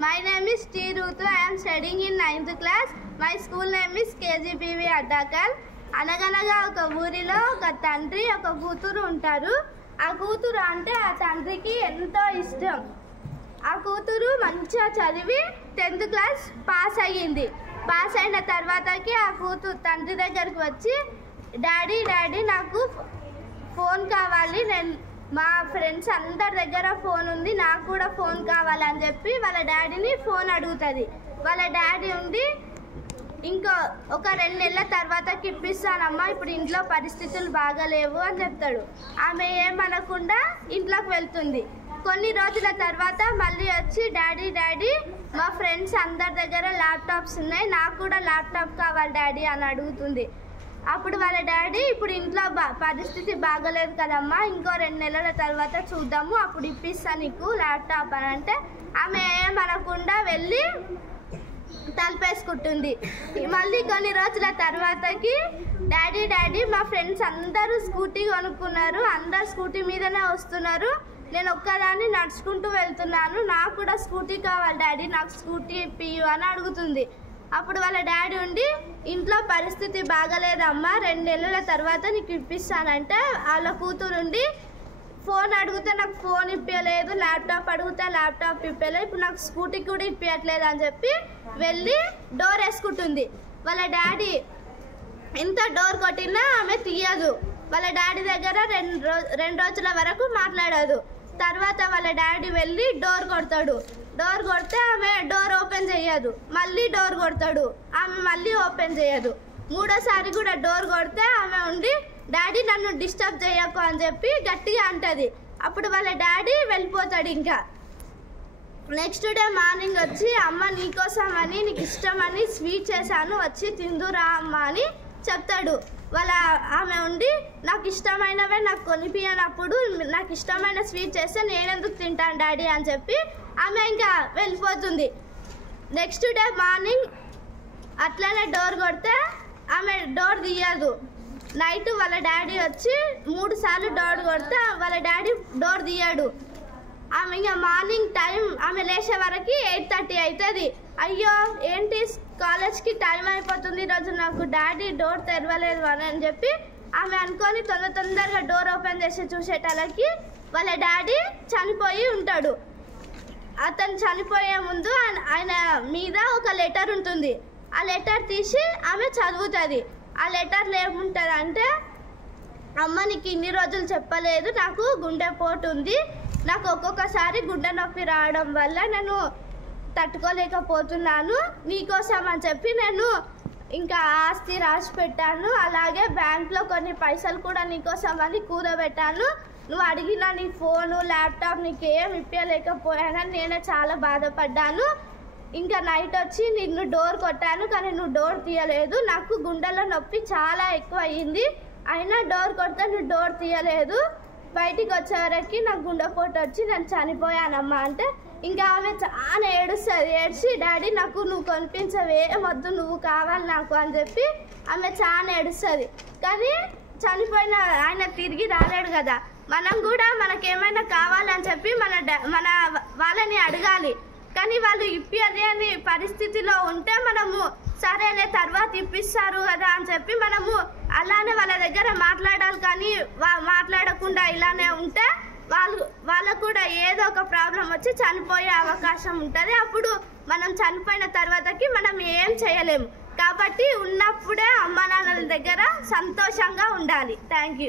My name is T. Rutu. I am studying in 9th class. My school name is KGPV Addakal. అనగనగా ఒక ఊరిలో ఒక తండ్రి ఒక కూతురు ఉంటారు. ఆ కూతురు అంటే ఆ తండ్రికి ఎంతో ఇష్టం. ఆ కూతురు మంచిగా చదివి 10th క్లాస్ పాస్ అయ్యింది. పాస్ అయిన తర్వాతకి ఆ కూతురు తండ్రి దగ్గరికి వచ్చి డాడీ నాకు ఫోన్ కావాలి, నేను మా ఫ్రెండ్స్ అందరి దగ్గర ఫోన్ ఉంది, నాకు కూడా ఫోన్ కావాలని చెప్పి వాళ్ళ డాడీని ఫోన్ అడుగుతుంది. వాళ్ళ డాడీ ఉండి ఇంకో ఒక 2 నెలల తర్వాతకి ఇప్పిస్తానమ్మా, ఇప్పుడు ఇంట్లో పరిస్థితులు బాగాలేవు అని చెప్తాడు. ఆమె ఏమనకుండా ఇంట్లోకి వెళ్తుంది. కొన్ని రోజుల తర్వాత మళ్ళీ వచ్చి డాడీ మా ఫ్రెండ్స్ అందరి దగ్గర ల్యాప్టాప్స్ ఉన్నాయి, నాకు కూడా ల్యాప్టాప్ కావాలి డాడీ అని అడుగుతుంది. అప్పుడు వాళ్ళ డాడీ ఇప్పుడు ఇంట్లో పరిస్థితి బాగలేదు కదమ్మా, ఇంకో 2 నెలల తర్వాత చూద్దాము, అప్పుడు ఇప్పిస్తా నీకు ల్యాప్టాప్ అని అంటే ఆమె ఏమనకుండా వెళ్ళి తలపేసుకుంటుంది. మళ్ళీ కొన్ని రోజుల తర్వాతకి డాడీ మా ఫ్రెండ్స్ అందరూ స్కూటీ కొనుక్కున్నారు, అందరు స్కూటీ మీదనే వస్తున్నారు, నేను ఒక్కదాన్ని నడుచుకుంటూ వెళ్తున్నాను, నాకు కూడా స్కూటీ కావాలి డాడీ, నాకు స్కూటీ ఇప్పియు అని అడుగుతుంది. అప్పుడు వాళ్ళ డాడీ ఉండి ఇంట్లో పరిస్థితి బాగలేదమ్మా, 2 నెలల తర్వాత నీకు ఇప్పిస్తానంటే వాళ్ళ కూతురుండి ఫోన్ అడిగితే నాకు ఫోన్ ఇప్పలేదు, ల్యాప్టాప్ అడిగితే ల్యాప్టాప్ ఇప్పలేదు, ఇప్పుడు నాకు స్కూటీ కూడా ఇప్పట్లేదు అని చెప్పి వెళ్ళి డోర్ వేసుకుంటుంది. వాళ్ళ డాడీ ఎంత డోర్ కొట్టినా ఆమె తీయదు. వాళ్ళ డాడీ దగ్గర 2 రోజుల వరకు మాట్లాడదు. తర్వాత వాళ్ళ డాడీ వెళ్ళి డోర్ కొడతాడు. డోర్ కొడితే ఆమె డోర్ ఓపెన్ చేయదు. మళ్ళీ డోర్ కొడతాడు, ఆమె మళ్ళీ ఓపెన్ చేయదు. 3వసారి కూడా డోర్ కొడితే ఆమె ఉండి డాడీ నన్ను డిస్టర్బ్ చేయకు అని చెప్పి గట్టిగా అంటది. అప్పుడు వాళ్ళ డాడీ వెళ్ళిపోతాడు. ఇంకా నెక్స్ట్ డే మార్నింగ్ వచ్చి అమ్మ నీకోసం అని నీకు ఇష్టమని స్వీట్ చేశాను, వచ్చి తిందురా అమ్మ అని చెప్తాడు. ఆమె ఉండి నాకు ఇష్టమైనవే నాకు కొనిపియనప్పుడు నాకు ఇష్టమైన స్వీట్ చేస్తే నేనెందుకు తింటాను డాడీ అని చెప్పి ఆమె ఇంకా వెళ్ళిపోతుంది. నెక్స్ట్ డే మార్నింగ్ అట్లనే డోర్ కొడితే ఆమె డోర్ తీయదు. నైట్ వాళ్ళ డాడీ వచ్చి 3 సార్లు డోర్ కొడితే వాళ్ళ డాడీ డోర్ తీయడు. ఆమె ఇంకా మార్నింగ్ టైం ఆమె లేచే వరకు 8:30 అవుతుంది. అయ్యో ఏంటి కాలేజ్కి టైం అయిపోతుంది, ఈరోజు నాకు డాడీ డోర్ తెరవలేదు అని చెప్పి ఆమె అనుకొని తొందరగా డోర్ ఓపెన్ చేసి చూసేటాలకి వాళ్ళ డాడీ చనిపోయి ఉంటాడు. అతను చనిపోయే ముందు ఆయన మీద ఒక లెటర్ ఉంటుంది. ఆ లెటర్ తీసి ఆమె చదువుతుంది. ఆ లెటర్లో ఏముంటుంది అంటే, అమ్మ నీకు ఇన్ని రోజులు చెప్పలేదు, నాకు గుండెపోటు ఉంది, నాకు ఒక్కొక్కసారి గుండె నొప్పి రావడం వల్ల నేను తట్టుకోలేకపోతున్నాను, నీకోసం అని చెప్పి నేను ఇంకా ఆస్తి రాసి పెట్టాను, అలాగే బ్యాంక్లో కొన్ని పైసలు కూడా నీకోసం అని కూడబెట్టాను, నువ్వు అడిగిన నీ ఫోను ల్యాప్టాప్ నీకేం ఇప్పలేకపోయానని నేనే చాలా బాధపడ్డాను, ఇంకా నైట్ వచ్చి నిన్ను డోర్ కొట్టాను కానీ నువ్వు డోర్ తీయలేదు, నాకు గుండెలో నొప్పి చాలా ఎక్కువ అయ్యింది, అయినా డోర్ కొడితే నువ్వు డోర్ తీయలేదు, బయటికి వచ్చేవరకు నాకు గుండెపోటు వచ్చి నేను చనిపోయానమ్మా అంటే ఇంకా ఆమె చాలా ఏడుస్తుంది. ఏడ్చి డాడీ నాకు నువ్వు కొనిపించవే వద్దు, నువ్వు కావాలి నాకు అని చెప్పి ఆమె చాలా ఏడుస్తుంది. కానీ చనిపోయిన ఆయన తిరిగి రాలేడు కదా, మనం కూడా మనకేమైనా కావాలని చెప్పి మన వాళ్ళని అడగాలి. కానీ వాళ్ళు ఇప్పని పరిస్థితిలో ఉంటే మనము సరేలే తర్వాత ఇప్పిస్తారు కదా అని చెప్పి మనము అలానే వాళ్ళ దగ్గర మాట్లాడాలి. కానీ మాట్లాడకుండా ఇలానే ఉంటే వాళ్ళకు కూడా ఏదో ఒక ప్రాబ్లం వచ్చి చనిపోయే అవకాశం ఉంటుంది. అప్పుడు మనం చనిపోయిన తర్వాతకి మనం ఏం చేయలేము. కాబట్టి ఉన్నప్పుడే అమ్మ నాన్నల దగ్గర సంతోషంగా ఉండాలి. Thank you.